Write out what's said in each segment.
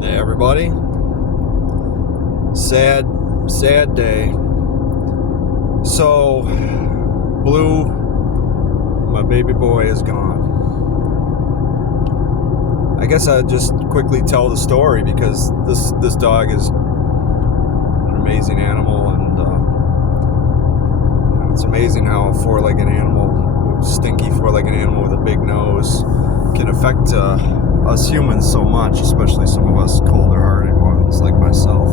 Hey everybody. Sad day. So, Blue, my baby boy, is gone. I guess I'd just quickly tell the story because this dog is an amazing animal, and it's amazing how a four-legged animal, stinky four-legged animal with a big nose, can affect us humans so much, especially some of us colder-hearted ones like myself.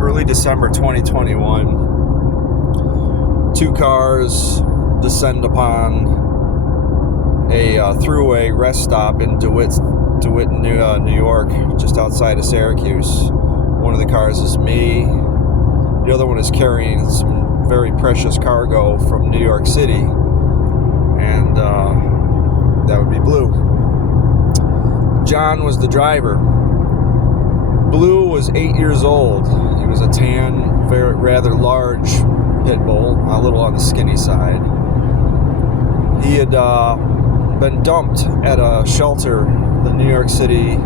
Early December 2021, two cars descend upon a throughway rest stop in DeWitt, New York, just outside of Syracuse. One of the cars is me. The other one is carrying some very precious cargo from New York City, and that would be Blue. John was the driver. Blue was 8 years old. He was a tan, rather large pit bull, a little on the skinny side. He had been dumped at a shelter, the New York City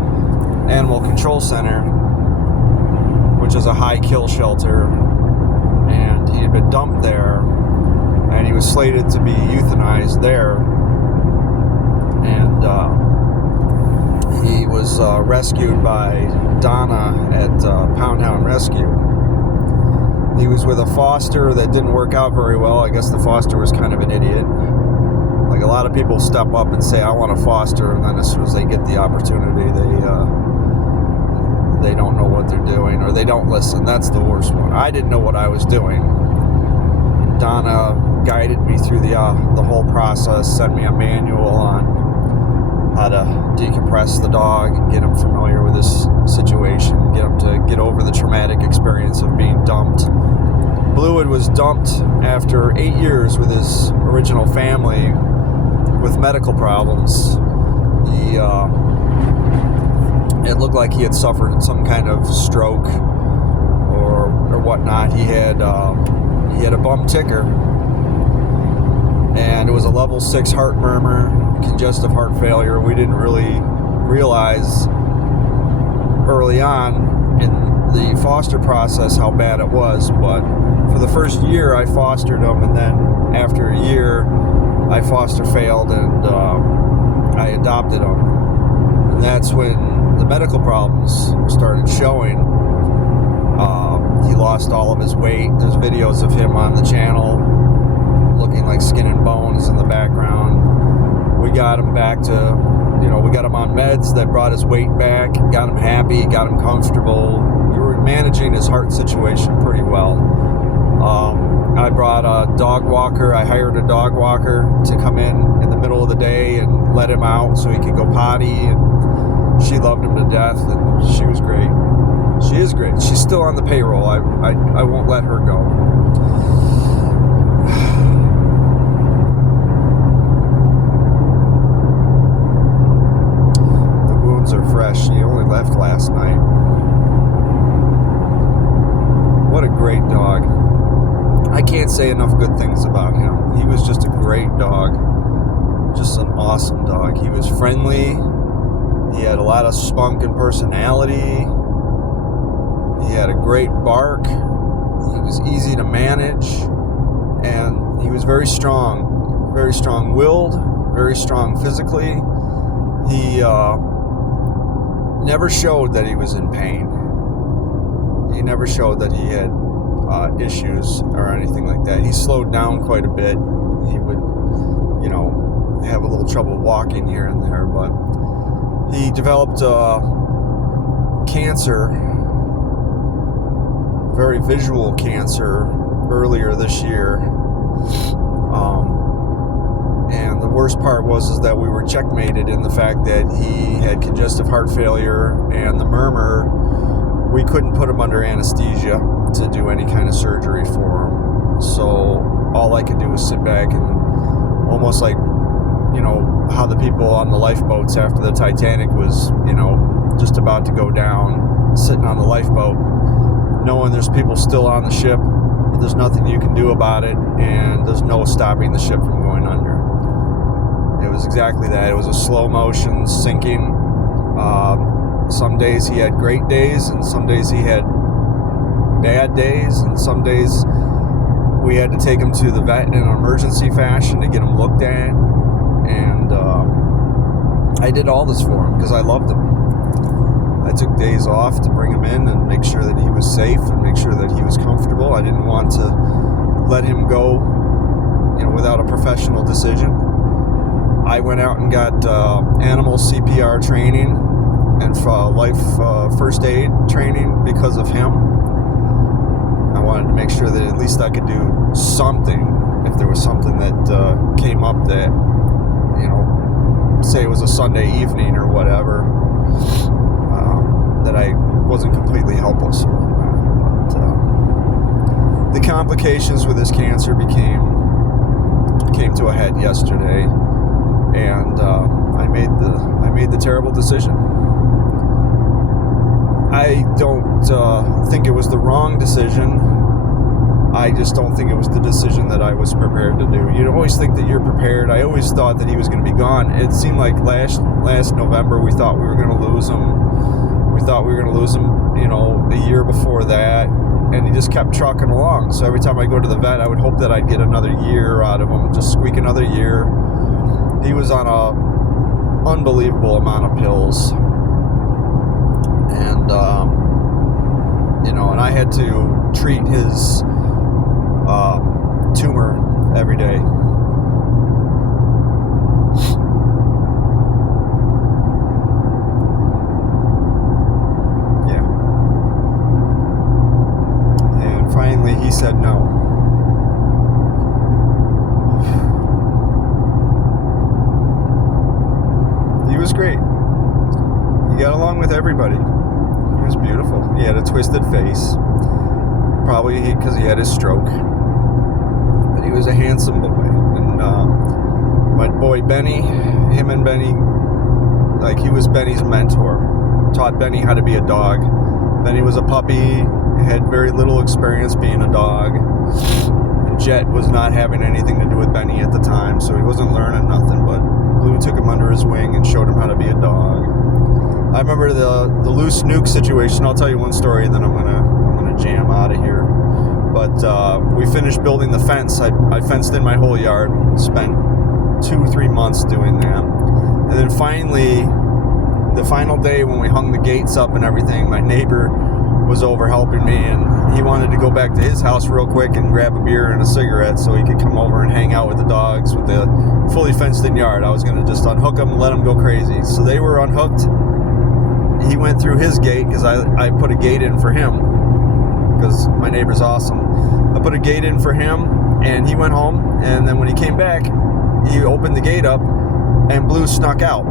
Animal Control Center, which is a high kill shelter, and he had been dumped there, and he was slated to be euthanized there, and he was rescued by Donna at Pound Hound Rescue. He was with a foster that didn't work out very well. I guess the foster was kind of an idiot. Like, a lot of people step up and say, I want a foster, and then as soon as they get the opportunity, they don't know what they're doing, or they don't listen. That's the worst one. I didn't know what I was doing. And Donna guided me through the whole process, sent me a manual on how to decompress the dog and get him familiar with this situation, get him to get over the traumatic experience of being dumped. Bluewood was dumped after 8 years with his original family with medical problems. It looked like he had suffered some kind of stroke or whatnot. He had a bum ticker, and it was a level 6 heart murmur, congestive heart failure. We didn't really realize early on in the foster process how bad it was, but for the first year I fostered him, and then after a year I foster failed, and I adopted him. And that's when the medical problems started showing. He lost all of his weight. There's videos of him on the channel looking like skin and bones in the background. We got him back to, we got him on meds that brought his weight back, got him happy, got him comfortable. We were managing his heart situation pretty well. I brought a dog walker. I hired a dog walker to come in the middle of the day and let him out so he could go potty, and she loved him to death, and she was great. She is great. She's still on the payroll. I won't let her go. The wounds are fresh. She only left last night. What a great dog. I can't say enough good things about him. He was just a great dog. Just an awesome dog. He was friendly. He had a lot of spunk and personality. He had a great bark. He was easy to manage. And he was very strong-willed, very strong physically. He never showed that he was in pain. He never showed that he had issues or anything like that. He slowed down quite a bit. He would, have a little trouble walking here and there, but he developed cancer, very visual cancer, earlier this year. And the worst part was that we were checkmated in the fact that he had congestive heart failure and the murmur. We couldn't put him under anesthesia to do any kind of surgery for him. So all I could do was sit back and almost like, how the people on the lifeboats after the Titanic was, just about to go down, sitting on the lifeboat, knowing there's people still on the ship, but there's nothing you can do about it, and there's no stopping the ship from going under. It was exactly that. It was a slow motion sinking. Some days he had great days, and some days he had bad days, and some days we had to take him to the vet in an emergency fashion to get him looked at. And I did all this for him because I loved him. I took days off to bring him in and make sure that he was safe and make sure that he was comfortable. I didn't want to let him go, without a professional decision. I went out and got animal CPR training and life first aid training because of him. I wanted to make sure that at least I could do something if there was something that came up that, say it was a Sunday evening or whatever, that I wasn't completely helpless. But the complications with his cancer came to a head yesterday, and I made the terrible decision. I don't think it was the wrong decision. I just don't think it was the decision that I was prepared to do. You always think that you're prepared. I always thought that he was going to be gone. It seemed like last November we thought we were going to lose him. We thought we were going to lose him, a year before that. And he just kept trucking along. So every time I go to the vet, I would hope that I'd get another year out of him, just squeak another year. He was on a unbelievable amount of pills. And, and I had to treat his tumor every day. Yeah. And finally he said no. He was great. He got along with everybody. He was beautiful. He had a twisted face. Probably because he had his stroke. But he was a handsome boy. And my boy Benny, him and Benny, he was Benny's mentor. Taught Benny how to be a dog. Benny was a puppy, had very little experience being a dog. And Jet was not having anything to do with Benny at the time, so he wasn't learning nothing, but Blue took him under his wing and showed him how to be a dog. I remember the loose nuke situation. I'll tell you one story, and then I'm gonna jam out of here. But we finished building the fence. I fenced in my whole yard. Spent 2-3 months doing that, and then finally, the final day when we hung the gates up and everything, my neighbor was over helping me, and he wanted to go back to his house real quick and grab a beer and a cigarette so he could come over and hang out with the dogs with the fully fenced in yard. I was going to just unhook them and let them go crazy. So they were unhooked. He went through his gate because I put a gate in for him because my neighbor's awesome. I put a gate in for him, and he went home, and then when he came back, he opened the gate up, and Blue snuck out.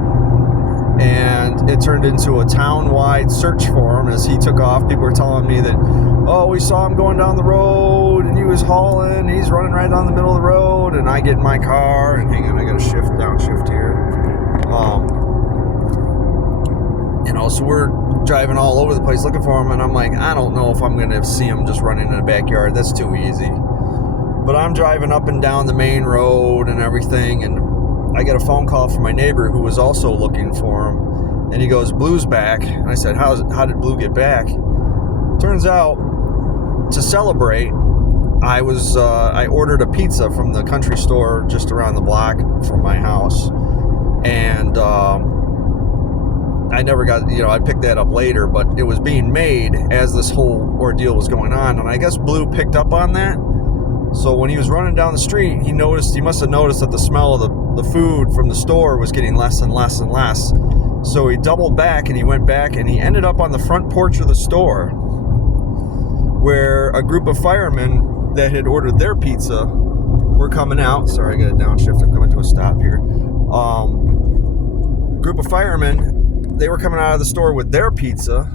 And it turned into a town-wide search for him as he took off. People were telling me that, we saw him going down the road, and he was hauling, he's running right down the middle of the road, and I get in my car, and hang on, I got to downshift here. So we're driving all over the place looking for him, and I'm like, I don't know if I'm going to see him just running in the backyard. That's too easy. But I'm driving up and down the main road and everything, and I get a phone call from my neighbor who was also looking for him, and he goes, Blue's back. And I said, how did Blue get back? Turns out, to celebrate, I ordered a pizza from the country store just around the block from my house, and I never got, I picked that up later, but it was being made as this whole ordeal was going on, and I guess Blue picked up on that. So when he was running down the street, he must have noticed that the smell of the food from the store was getting less and less and less. So he doubled back, and he went back, and he ended up on the front porch of the store where a group of firemen that had ordered their pizza were coming out. Sorry, I got a downshift. I'm coming to a stop here. Group of firemen, they were coming out of the store with their pizza.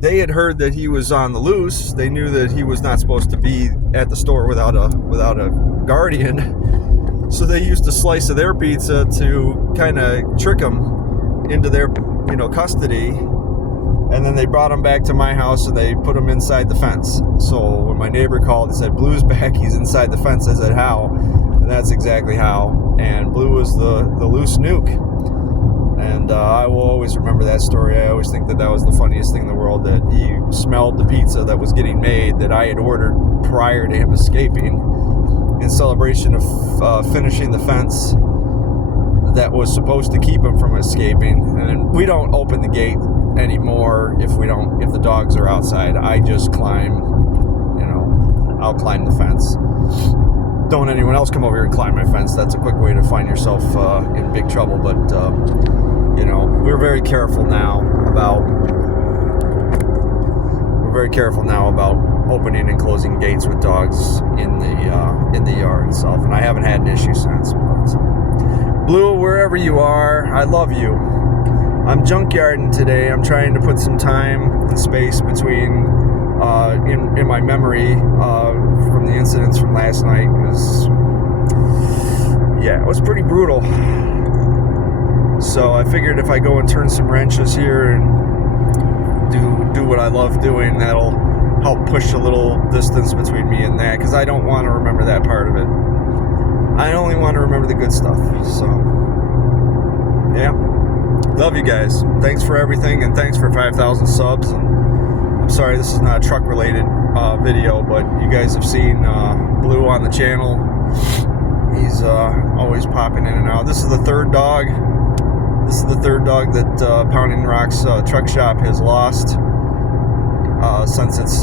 They had heard that he was on the loose. They knew that he was not supposed to be at the store without a guardian. So they used a slice of their pizza to kind of trick him into their, custody. And then they brought him back to my house, and they put him inside the fence. So when my neighbor called and said, Blue's back, he's inside the fence, I said, how? And And that's exactly how. And Blue was the loose nuke. And I will always remember that story. I always think that was the funniest thing in the world, that he smelled the pizza that was getting made that I had ordered prior to him escaping, in celebration of finishing the fence that was supposed to keep him from escaping. And we don't open the gate anymore if the dogs are outside. I just climb, I'll climb the fence. Don't anyone else come over here and climb my fence. That's a quick way to find yourself in big trouble. But we're very careful now about opening and closing gates with dogs in the yard itself. And I haven't had an issue since. But Blue, wherever you are, I love you. I'm junkyarding today. I'm trying to put some time and space between in my memory from the incidents from last night. It was pretty brutal. So I figured if I go and turn some wrenches here and do what I love doing, that'll help push a little distance between me and that, because I don't want to remember that part of it. I only want to remember the good stuff. So yeah, love you guys. Thanks for everything, and thanks for 5,000 subs. And I'm sorry this is not a truck related video, but you guys have seen Blue on the channel. He's always popping in and out. This is the third dog that Pounding Rocks truck shop has lost since it's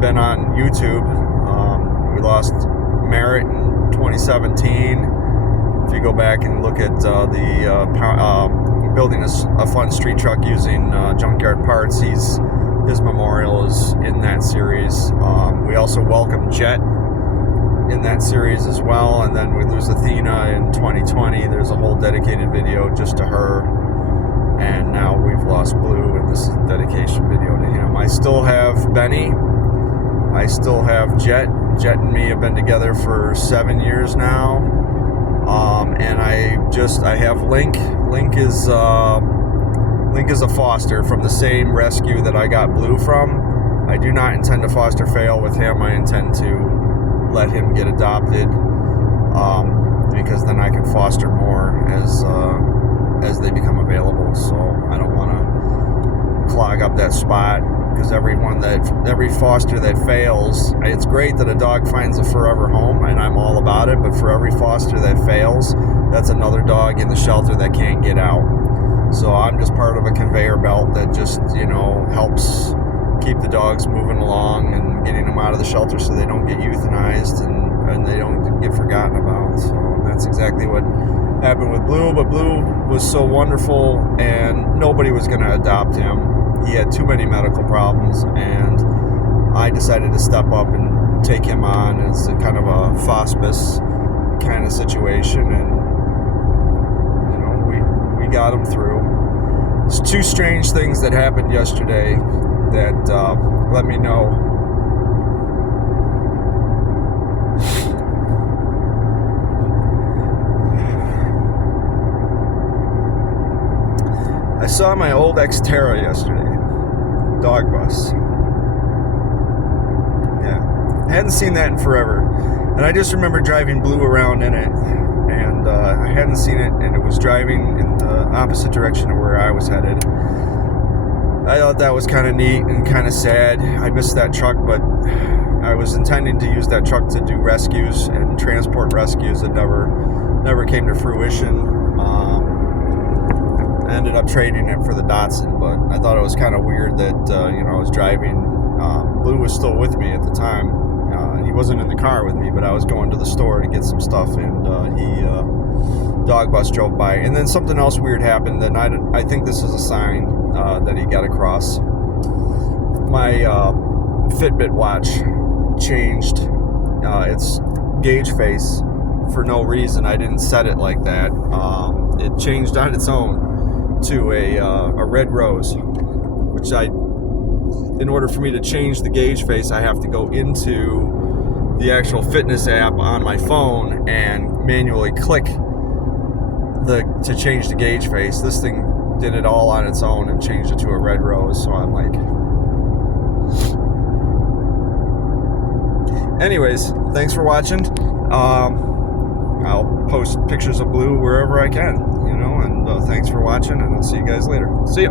been on YouTube. We lost Merritt in 2017. If you go back and look at building a fun street truck using junkyard parts, his memorial is in that series. We also welcome Jet in that series as well, and then we lose Athena in 2020. There's a whole dedicated video just to her, and now we've lost Blue, and this is a dedication video to him. I still have Benny. I still have Jet. Jet and me have been together for 7 years now, and I have Link. Link is a foster from the same rescue that I got Blue from. I do not intend to foster fail with him. I intend to let him get adopted, because then I can foster more as they become available. So I don't want to clog up that spot, because every foster that fails, it's great that a dog finds a forever home, and I'm all about it, but for every foster that fails, that's another dog in the shelter that can't get out. So I'm just part of a conveyor belt that just helps keep the dogs moving along and getting them out of the shelter so they don't get euthanized and they don't get forgotten about. So that's exactly what happened with Blue. But Blue was so wonderful, and nobody was going to adopt him. He had too many medical problems, and I decided to step up and take him on as a kind of a hospice kind of situation, and we got him through. There's two strange things that happened yesterday that let me know. I saw my old Xterra yesterday, dog bus. Yeah, I hadn't seen that in forever, and I just remember driving Blue around in it, and I hadn't seen it, and it was driving in the opposite direction of where I was headed. I thought that was kind of neat and kind of sad. I missed that truck, but I was intending to use that truck to do rescues and transport rescues that never came to fruition. I ended up trading it for the Datsun, but I thought it was kind of weird that I was driving. Blue was still with me at the time. He wasn't in the car with me, but I was going to the store to get some stuff, and dog bus drove by. And then something else weird happened, and I think this is a sign that he got across. My Fitbit watch changed its gauge face for no reason. I didn't set it like that. It changed on its own to a red rose, which in order for me to change the gauge face, I have to go into the actual fitness app on my phone and manually click to change the gauge face. This thing did it all on its own and changed it to a red rose. So I'm like, anyways, thanks for watching. I'll post pictures of Blue wherever I can, and thanks for watching, and I'll see you guys later. See ya.